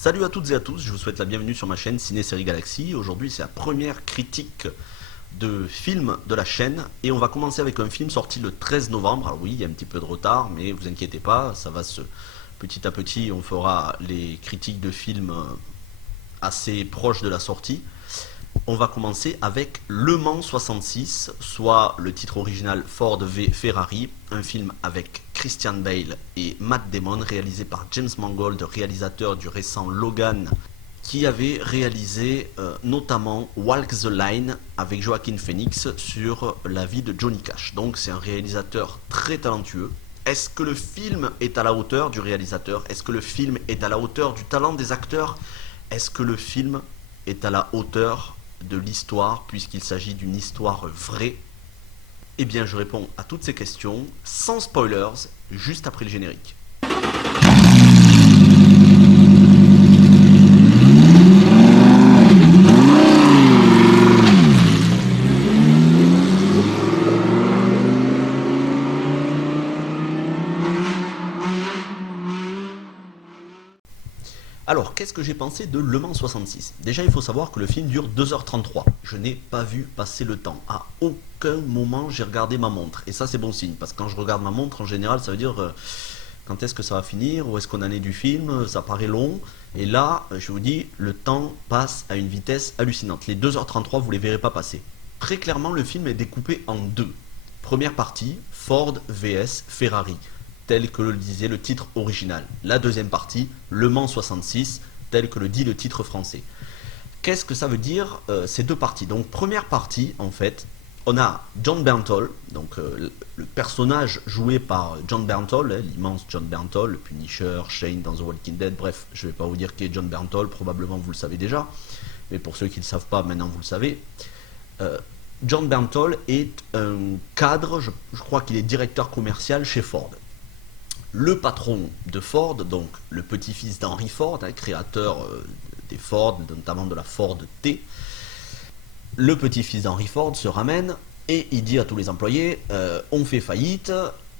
Salut à toutes et à tous, je vous souhaite la bienvenue sur ma chaîne Ciné Série Galaxy. Aujourd'hui c'est la première critique de film de la chaîne et on va commencer avec un film sorti le 13 novembre. Alors oui, il y a un petit peu de retard, mais vous inquiétez pas, ça va se... Petit à petit, on fera les critiques de films assez proches de la sortie. On va commencer avec Le Mans 66, soit le titre original Ford v Ferrari, un film avec Christian Bale et Matt Damon, réalisé par James Mangold, réalisateur du récent Logan, qui avait réalisé notamment Walk the Line avec Joaquin Phoenix sur la vie de Johnny Cash. Donc c'est un réalisateur très talentueux. Est-ce que le film est à la hauteur du réalisateur? Est-ce que le film est à la hauteur du talent des acteurs? Est-ce que le film est à la hauteur de l'histoire, puisqu'il s'agit d'une histoire vraie? Eh bien, je réponds à toutes ces questions, sans spoilers, juste après le générique. Alors, qu'est-ce que j'ai pensé de Le Mans 66? Déjà, il faut savoir que le film dure 2h33. Je n'ai pas vu passer le temps. À aucun moment, j'ai regardé ma montre. Et ça, c'est bon signe, parce que quand je regarde ma montre, en général, ça veut dire quand est-ce que ça va finir, où est-ce qu'on en est du film, ça paraît long. Et là, je vous dis, le temps passe à une vitesse hallucinante. Les 2h33, vous ne les verrez pas passer. Très clairement, le film est découpé en deux. Première partie, Ford vs Ferrari, tel que le disait le titre original. La deuxième partie, Le Mans 66, tel que le dit le titre français. Qu'est-ce que ça veut dire ces deux parties? Donc première partie, en fait, on a Jon Bernthal, donc le personnage joué par Jon Bernthal, l'immense Jon Bernthal, le Punisher, Shane dans The Walking Dead, bref, je ne vais pas vous dire qui est Jon Bernthal, probablement vous le savez déjà, mais pour ceux qui ne le savent pas, maintenant vous le savez. Jon Bernthal est un cadre, je crois qu'il est directeur commercial chez Ford. Le patron de Ford, donc le petit-fils d'Henry Ford, créateur des Ford, notamment de la Ford T, le petit-fils d'Henry Ford se ramène et il dit à tous les employés on fait faillite,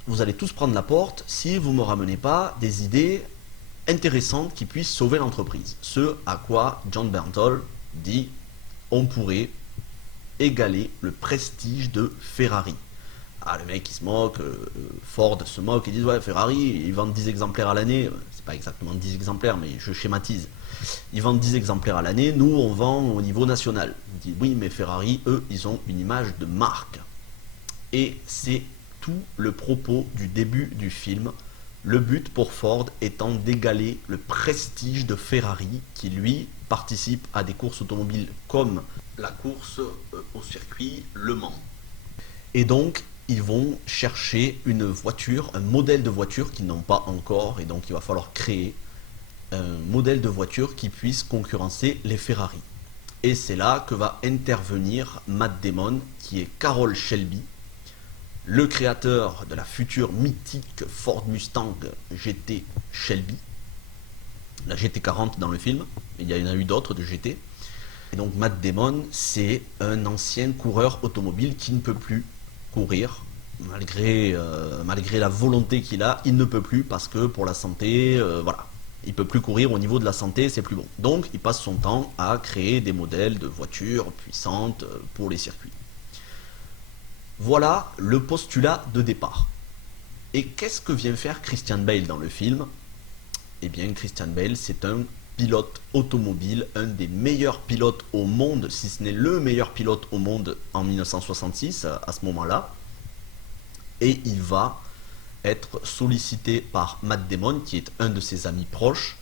vous allez tous prendre la porte si vous ne me ramenez pas des idées intéressantes qui puissent sauver l'entreprise. Ce à quoi Jon Bernthal dit on pourrait égaler le prestige de Ferrari. Ah, le mec il se moque, Ford se moque, ils disent ouais Ferrari ils vendent 10 exemplaires à l'année, c'est pas exactement 10 exemplaires mais je schématise, ils vendent 10 exemplaires à l'année, nous on vend au niveau national. Il dit oui mais Ferrari eux ils ont une image de marque. Et c'est tout le propos du début du film, le but pour Ford étant d'égaler le prestige de Ferrari qui lui participe à des courses automobiles comme la course au circuit Le Mans. Et donc ils vont chercher une voiture, un modèle de voiture qu'ils n'ont pas encore, et donc il va falloir créer un modèle de voiture qui puisse concurrencer les Ferrari. Et c'est là que va intervenir Matt Damon, qui est Carroll Shelby, le créateur de la future mythique Ford Mustang GT Shelby, la GT40 dans le film, il y en a eu d'autres de GT. Et donc Matt Damon, c'est un ancien coureur automobile qui ne peut plus courir, malgré la volonté qu'il a, il ne peut plus parce que pour la santé, voilà, il peut plus courir au niveau de la santé, c'est plus bon. Donc il passe son temps à créer des modèles de voitures puissantes pour les circuits. Voilà le postulat de départ. Et qu'est-ce que vient faire Christian Bale dans le film? Eh bien Christian Bale, c'est un pilote automobile, un des meilleurs pilotes au monde, si ce n'est le meilleur pilote au monde en 1966, à ce moment-là. Et il va être sollicité par Matt Damon, qui est un de ses amis proches,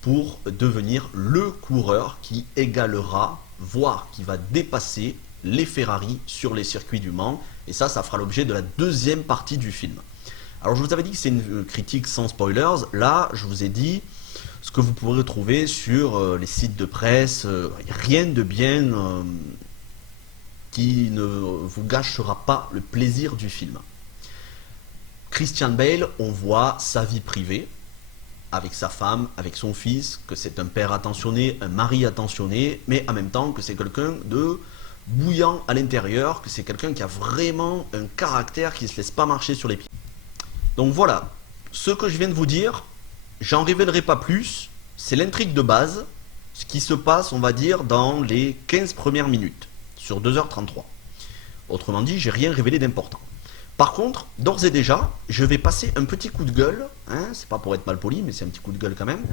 pour devenir le coureur qui égalera, voire qui va dépasser les Ferrari sur les circuits du Mans. Et ça fera l'objet de la deuxième partie du film. Alors je vous avais dit que c'est une critique sans spoilers. Là, je vous ai dit ce que vous pourrez retrouver sur les sites de presse, rien de bien qui ne vous gâchera pas le plaisir du film. Christian Bale, on voit sa vie privée, avec sa femme, avec son fils, que c'est un père attentionné, un mari attentionné, mais en même temps que c'est quelqu'un de bouillant à l'intérieur, que c'est quelqu'un qui a vraiment un caractère qui ne se laisse pas marcher sur les pieds. Donc voilà, ce que je viens de vous dire, j'en révélerai pas plus, c'est l'intrigue de base, ce qui se passe, on va dire, dans les 15 premières minutes, sur 2h33. Autrement dit, j'ai rien révélé d'important. Par contre, d'ores et déjà, je vais passer un petit coup de gueule, hein, c'est pas pour être mal poli, mais c'est un petit coup de gueule quand même,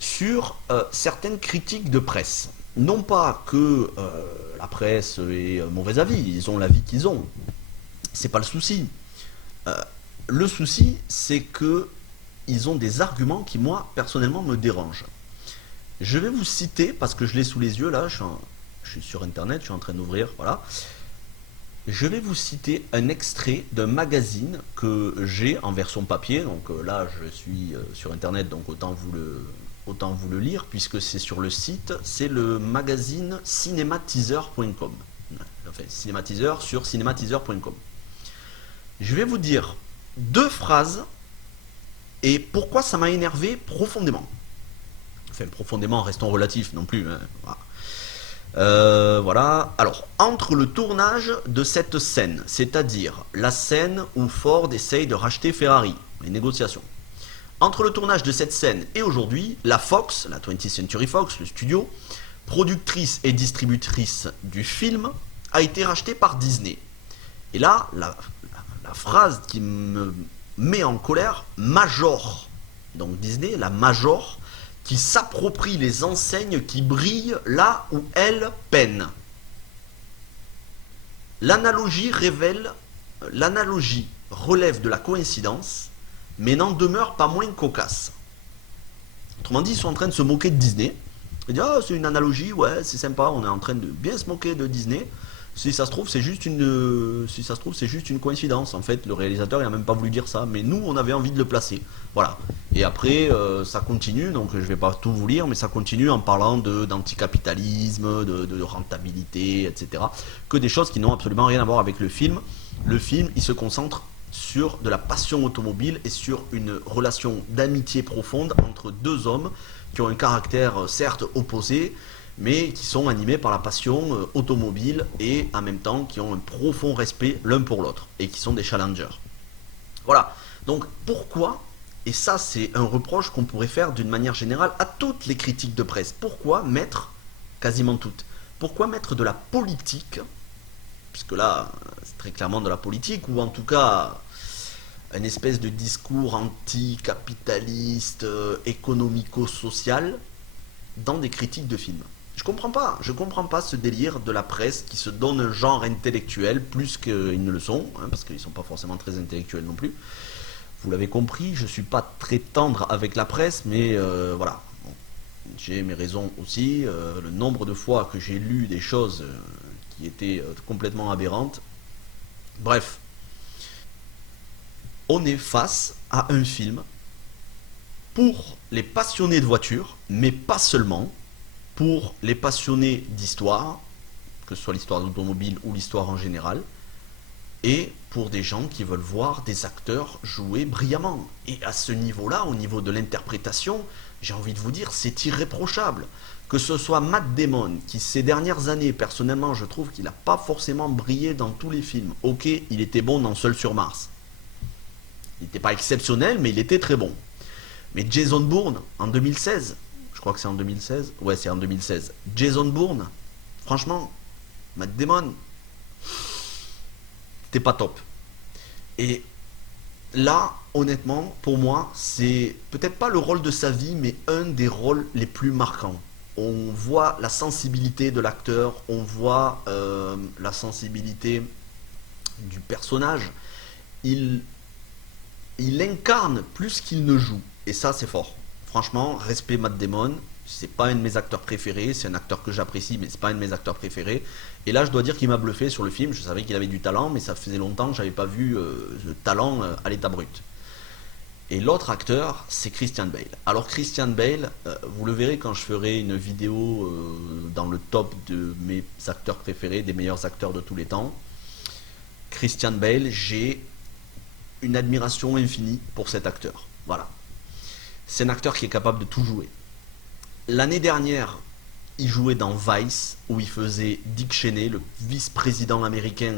sur certaines critiques de presse. Non pas que la presse ait mauvais avis, ils ont l'avis qu'ils ont. C'est pas le souci. Le souci, c'est que ils ont des arguments qui, moi, personnellement, me dérangent. Je vais vous citer, parce que je l'ai sous les yeux, là, je suis sur Internet, je suis en train d'ouvrir, voilà. Je vais vous citer un extrait d'un magazine que j'ai en version papier. Donc là, je suis sur Internet, donc autant vous le lire, puisque c'est sur le site. C'est le magazine cinémateaser.com. Enfin, cinémateaser sur cinémateaser.com. Je vais vous dire deux phrases et pourquoi ça m'a énervé profondément. Enfin, profondément, restons relatifs non plus. Hein, voilà. Voilà. Alors, entre le tournage de cette scène, c'est-à-dire la scène où Ford essaye de racheter Ferrari, les négociations. Entre le tournage de cette scène et aujourd'hui, la Fox, la 20th Century Fox, le studio, productrice et distributrice du film, a été rachetée par Disney. Et là, la phrase qui me met en colère, Major. Donc Disney, la Major, qui s'approprie les enseignes qui brillent là où elles peinent. L'analogie relève de la coïncidence, mais n'en demeure pas moins cocasse. Autrement dit, ils sont en train de se moquer de Disney. Ils disent, ah, c'est une analogie, ouais, c'est sympa, on est en train de bien se moquer de Disney. Si ça se trouve, c'est juste une coïncidence. En fait, le réalisateur il n'a même pas voulu dire ça, mais nous, on avait envie de le placer. Voilà. Et après, ça continue. Donc, je vais pas tout vous lire, mais ça continue en parlant d'anticapitalisme, de rentabilité, etc. Que des choses qui n'ont absolument rien à voir avec le film. Le film, il se concentre sur de la passion automobile et sur une relation d'amitié profonde entre deux hommes qui ont un caractère certes opposé, mais qui sont animés par la passion automobile et en même temps qui ont un profond respect l'un pour l'autre et qui sont des challengers. Voilà. Donc pourquoi, et ça c'est un reproche qu'on pourrait faire d'une manière générale à toutes les critiques de presse, pourquoi mettre, quasiment toutes, pourquoi mettre de la politique, puisque là c'est très clairement de la politique, ou en tout cas une espèce de discours anticapitaliste, économico-social, dans des critiques de films. Je comprends pas ce délire de la presse qui se donne un genre intellectuel plus qu'ils ne le sont, hein, parce qu'ils ne sont pas forcément très intellectuels non plus. Vous l'avez compris, je ne suis pas très tendre avec la presse, mais voilà. Bon, j'ai mes raisons aussi. Le nombre de fois que j'ai lu des choses qui étaient complètement aberrantes. Bref, on est face à un film pour les passionnés de voitures, mais pas seulement, pour les passionnés d'histoire, que ce soit l'histoire d'automobile ou l'histoire en général, et pour des gens qui veulent voir des acteurs jouer brillamment. Et à ce niveau-là, au niveau de l'interprétation, j'ai envie de vous dire, c'est irréprochable. Que ce soit Matt Damon, qui ces dernières années, personnellement, je trouve qu'il n'a pas forcément brillé dans tous les films. Ok, il était bon dans Seul sur Mars. Il n'était pas exceptionnel, mais il était très bon. Mais Jason Bourne, en 2016, je crois que c'est en 2016, ouais c'est en 2016, Jason Bourne, franchement, Matt Damon, c'était pas top. Et là, honnêtement, pour moi, c'est peut-être pas le rôle de sa vie, mais un des rôles les plus marquants. On voit la sensibilité de l'acteur, on voit la sensibilité du personnage. Il incarne plus qu'il ne joue. Et ça, c'est fort. Franchement, respect Matt Damon. C'est pas un de mes acteurs préférés. C'est un acteur que j'apprécie, mais c'est pas un de mes acteurs préférés. Et là, je dois dire qu'il m'a bluffé sur le film. Je savais qu'il avait du talent, mais ça faisait longtemps que j'avais pas vu le talent à l'état brut. Et l'autre acteur, c'est Christian Bale. Alors Christian Bale, vous le verrez quand je ferai une vidéo dans le top de mes acteurs préférés, des meilleurs acteurs de tous les temps. Christian Bale, j'ai une admiration infinie pour cet acteur. Voilà. C'est un acteur qui est capable de tout jouer. L'année dernière, Il jouait dans Vice, où il faisait Dick Cheney, le vice-président américain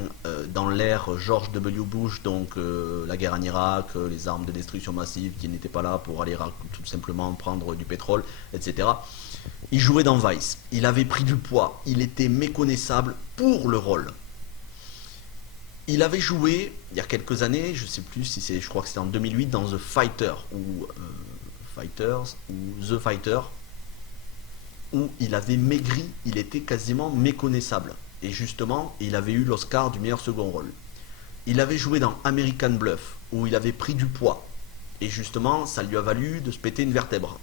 dans l'ère George W. Bush, donc la guerre en Irak, les armes de destruction massive qui n'étaient pas là pour aller tout simplement prendre du pétrole, etc. Il jouait dans Vice. Il avait pris du poids. Il était méconnaissable pour le rôle. Il avait joué, il y a quelques années, je sais plus si c'est, je crois que c'était en 2008, dans The Fighter, ou Fighters, ou The Fighter, où il avait maigri, il était quasiment méconnaissable. Et justement, il avait eu l'Oscar du meilleur second rôle. Il avait joué dans American Bluff, où il avait pris du poids. Et justement, ça lui a valu de se péter une vertèbre.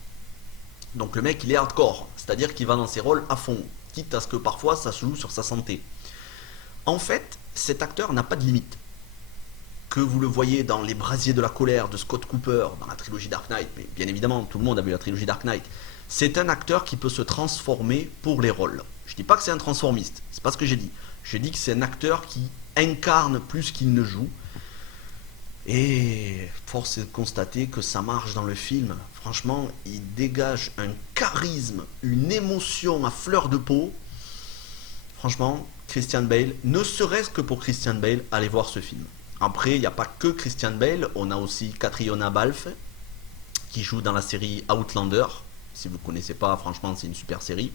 Donc le mec, il est hardcore, c'est-à-dire qu'il va dans ses rôles à fond, quitte à ce que parfois ça se joue sur sa santé. En fait, cet acteur n'a pas de limite. Que vous le voyez dans Les Brasiers de la colère de Scott Cooper, dans la trilogie Dark Knight, mais bien évidemment, tout le monde a vu la trilogie Dark Knight, c'est un acteur qui peut se transformer pour les rôles. Je dis pas que c'est un transformiste, c'est pas ce que j'ai dit. Je dis que c'est un acteur qui incarne plus qu'il ne joue. Et force est de constater que ça marche dans le film. Franchement, il dégage un charisme, une émotion à fleur de peau. Franchement, Christian Bale, ne serait-ce que pour Christian Bale, allez voir ce film. Après, il n'y a pas que Christian Bale, on a aussi Catriona Balfe, qui joue dans la série Outlander. Si vous ne connaissez pas, franchement, c'est une super série.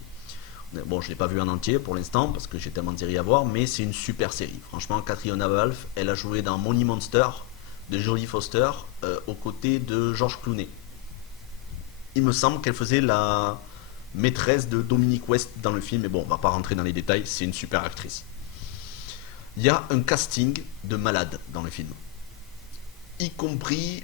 Bon, je ne l'ai pas vu en entier pour l'instant, parce que j'ai tellement de séries à voir, mais c'est une super série. Franchement, Catriona Balfe, elle a joué dans Money Monster, de Jodie Foster, aux côtés de George Clooney. Il me semble qu'elle faisait la maîtresse de Dominic West dans le film, mais bon, on va pas rentrer dans les détails, c'est une super actrice. Il y a un casting de malades dans le film, y compris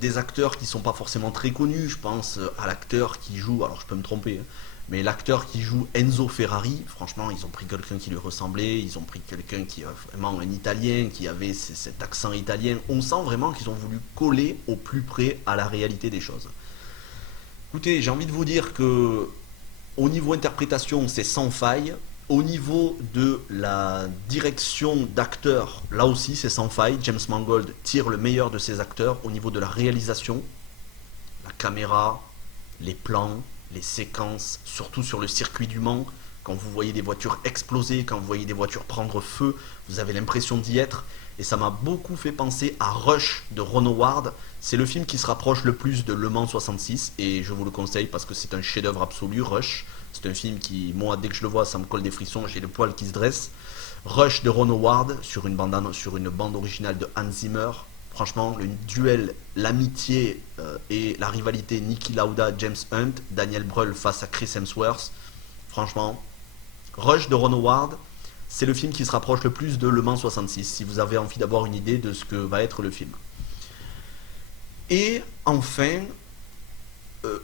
des acteurs qui sont pas forcément très connus. Je pense à l'acteur qui joue, alors je peux me tromper, hein, mais l'acteur qui joue Enzo Ferrari, franchement, ils ont pris quelqu'un qui lui ressemblait, ils ont pris quelqu'un qui est vraiment un Italien, qui avait cet accent italien. On sent vraiment qu'ils ont voulu coller au plus près à la réalité des choses. Écoutez, j'ai envie de vous dire que au niveau interprétation, c'est sans faille. Au niveau de la direction d'acteurs, là aussi c'est sans faille. James Mangold tire le meilleur de ses acteurs. Au niveau de la réalisation, la caméra, les plans, les séquences, surtout sur le circuit du Mans, quand vous voyez des voitures exploser, quand vous voyez des voitures prendre feu, vous avez l'impression d'y être. Et ça m'a beaucoup fait penser à Rush de Ron Howard. C'est le film qui se rapproche le plus de Le Mans 66 et je vous le conseille parce que c'est un chef-d'œuvre absolu. Rush, c'est un film qui, moi, dès que je le vois, ça me colle des frissons, j'ai le poil qui se dresse. Rush de Ron Howard sur une bande originale de Hans Zimmer. Franchement, le duel, l'amitié et la rivalité Niki Lauda, James Hunt, Daniel Brühl face à Chris Hemsworth. Franchement, Rush de Ron Howard, c'est le film qui se rapproche le plus de Le Mans 66, si vous avez envie d'avoir une idée de ce que va être le film. Et enfin,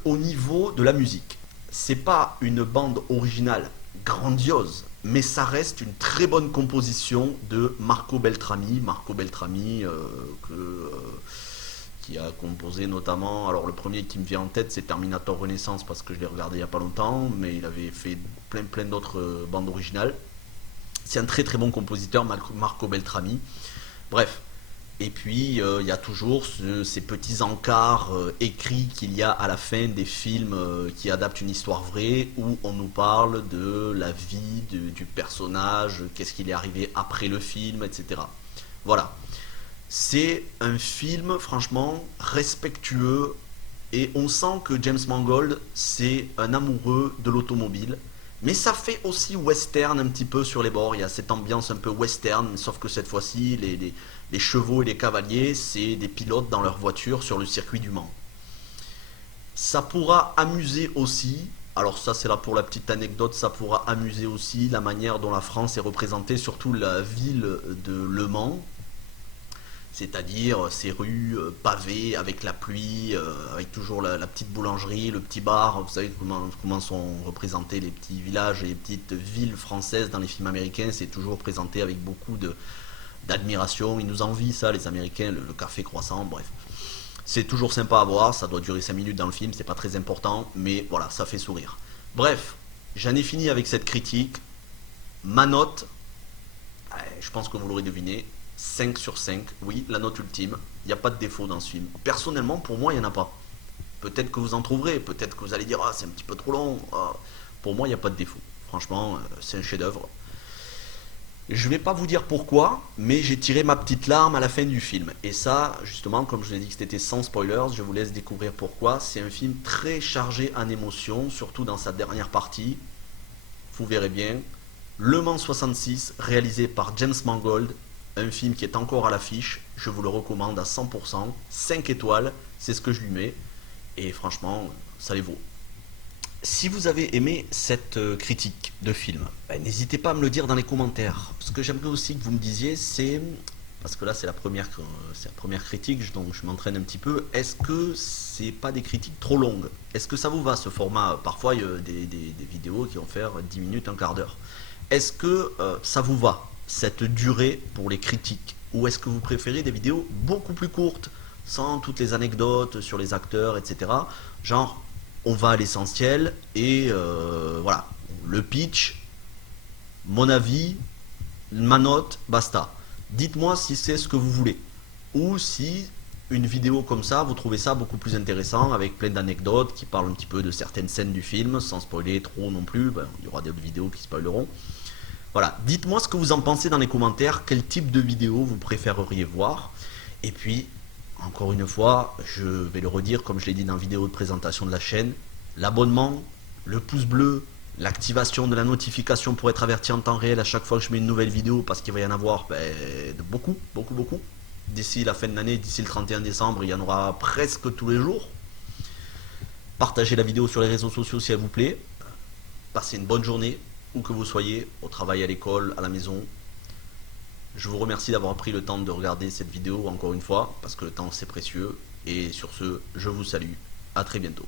au niveau de la musique, c'est pas une bande originale grandiose, mais ça reste une très bonne composition de Marco Beltrami. Marco Beltrami, qui a composé notamment, alors le premier qui me vient en tête c'est Terminator Renaissance parce que je l'ai regardé il n'y a pas longtemps, mais il avait fait plein d'autres bandes originales. C'est un très très bon compositeur, Marco Beltrami. Bref. Et puis il y a toujours ces petits encarts écrits qu'il y a à la fin des films qui adaptent une histoire vraie, où on nous parle de la vie du personnage, qu'est-ce qui est arrivé après le film, etc. Voilà. C'est un film franchement respectueux et on sent que James Mangold c'est un amoureux de l'automobile. Mais ça fait aussi western un petit peu sur les bords, il y a cette ambiance un peu western, sauf que cette fois-ci, les chevaux et les cavaliers, c'est des pilotes dans leur voiture sur le circuit du Mans. Ça pourra amuser aussi, alors ça c'est là pour la petite anecdote, ça pourra amuser aussi la manière dont la France est représentée, surtout la ville de Le Mans, c'est-à-dire ces rues pavées avec la pluie, avec toujours la petite boulangerie, le petit bar. Vous savez comment sont représentés les petits villages et les petites villes françaises dans les films américains. C'est toujours présenté avec beaucoup d'admiration. Ils nous envient ça, les Américains, le café croissant, bref. C'est toujours sympa à voir, ça doit durer 5 minutes dans le film, c'est pas très important, mais voilà, ça fait sourire. Bref, j'en ai fini avec cette critique. Ma note, je pense que vous l'aurez deviné, 5 sur 5, oui, la note ultime. Il n'y a pas de défaut dans ce film. Personnellement, pour moi, il n'y en a pas. Peut-être que vous en trouverez, peut-être que vous allez dire « Ah, c'est un petit peu trop long. Ah. » Pour moi, il n'y a pas de défaut. Franchement, c'est un chef-d'œuvre. Je vais pas vous dire pourquoi, mais j'ai tiré ma petite larme à la fin du film. Et ça, justement, comme je vous ai dit que c'était sans spoilers, je vous laisse découvrir pourquoi. C'est un film très chargé en émotions, surtout dans sa dernière partie. Vous verrez bien. Le Mans 66, réalisé par James Mangold, un film qui est encore à l'affiche. Je vous le recommande à 100%. 5 étoiles, c'est ce que je lui mets. Et franchement, ça les vaut. Si vous avez aimé cette critique de film, ben, n'hésitez pas à me le dire dans les commentaires. Ce que j'aimerais aussi que vous me disiez, c'est, parce que là c'est la première critique, donc je m'entraîne un petit peu, est-ce que c'est pas des critiques trop longues? Est-ce que ça vous va ce format? Parfois il y a des vidéos qui vont faire 10 minutes, un quart d'heure. Est-ce que ça vous va, cette durée pour les critiques? Ou est-ce que vous préférez des vidéos beaucoup plus courtes, sans toutes les anecdotes sur les acteurs, etc. Genre, on va à l'essentiel et voilà, le pitch, mon avis, ma note, basta. Dites-moi si c'est ce que vous voulez. Ou si une vidéo comme ça, vous trouvez ça beaucoup plus intéressant, avec plein d'anecdotes qui parlent un petit peu de certaines scènes du film, sans spoiler trop non plus, ben, il y aura des vidéos qui spoileront. Voilà, dites-moi ce que vous en pensez dans les commentaires, quel type de vidéo vous préféreriez voir. Et puis, encore une fois, je vais le redire comme je l'ai dit dans la vidéo de présentation de la chaîne, l'abonnement, le pouce bleu, l'activation de la notification pour être averti en temps réel à chaque fois que je mets une nouvelle vidéo, parce qu'il va y en avoir de beaucoup, beaucoup, beaucoup. D'ici la fin de l'année, d'ici le 31 décembre, il y en aura presque tous les jours. Partagez la vidéo sur les réseaux sociaux si elle vous plaît. Passez une bonne journée, où que vous soyez, au travail, à l'école, à la maison. Je vous remercie d'avoir pris le temps de regarder cette vidéo encore une fois, parce que le temps c'est précieux. Et sur ce, je vous salue. À très bientôt.